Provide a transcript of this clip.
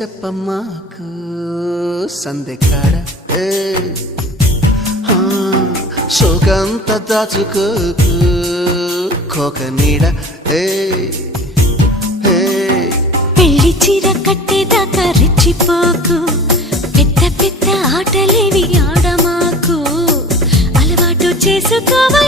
చెప్పమ్మాకు సందెకాడ సోకంత దాచుకోకు కోక నీడ పెళ్లి చీర కట్టేదాకా రెచ్చిపోకు పెద్ద పెద్ద ఆటలేవి ఆడమాకు అలవాటు చేసుకోవా